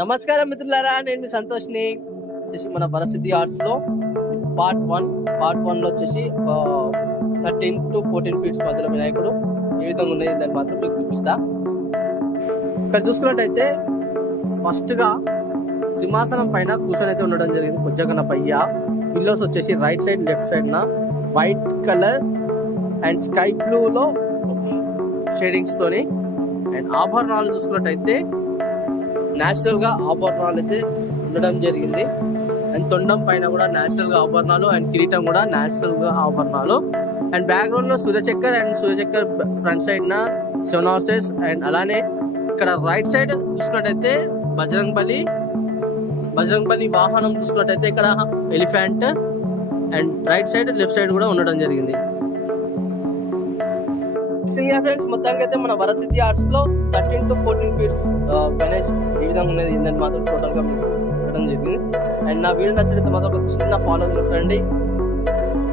నమస్కారం మిత్రులారా, నేను మీ సంతోష్ని. వచ్చేసి మన వరసిద్ధి ఆర్ట్స్లో పార్ట్ వన్లో వచ్చేసి 13 to 14 ఫీట్స్ మధ్యలో వినాయకుడు ఏ విధంగా ఉన్నది దాన్ని మాత్రం మీకు చూపిస్తా. ఇక్కడ చూసుకున్నట్టయితే ఫస్ట్గా సింహాసనం పైన కూర్చొని అయితే ఉండడం జరిగింది బుజ్జగన్నపయ్య. పిల్లోస్ వచ్చేసి రైట్ సైడ్ లెఫ్ట్ సైడ్న వైట్ కలర్ అండ్ స్కై బ్లూలో షేడింగ్స్తోని. అండ్ ఆభరణాలు చూసుకున్నట్టయితే న్యాచురల్గా ఆభరణాలు అయితే ఉండడం జరిగింది. అండ్ తొండం పైన కూడా న్యాచురల్గా ఆభరణాలు అండ్ కిరీటం కూడా న్యాచురల్గా ఆభరణాలు. అండ్ బ్యాక్గ్రౌండ్లో సూర్యచక్కర్ ఫ్రంట్ సైడ్న 7 హార్సెస్. అండ్ అలానే ఇక్కడ రైట్ సైడ్ చూసుకున్నట్టయితే బజరంగ్ బలి వాహనం చూసుకున్నట్టయితే ఇక్కడ elephant. And right side left side కూడా ఉండడం జరిగింది. ఫ్రెండ్స్, మొత్తానికి అయితే మన వరసిద్ధి ఆర్ట్స్ లో 13 to 14 ఫీట్స్ గణేష్ ఏ విధంగా ఉన్నది ఏంటంటే మాత్రం టోటల్ గా మీకు ఇవ్వడం జరిగింది. అండ్ నా వీడియో నచ్చితే మాత్రం ఒక చిన్న ఫాలో చేయండి.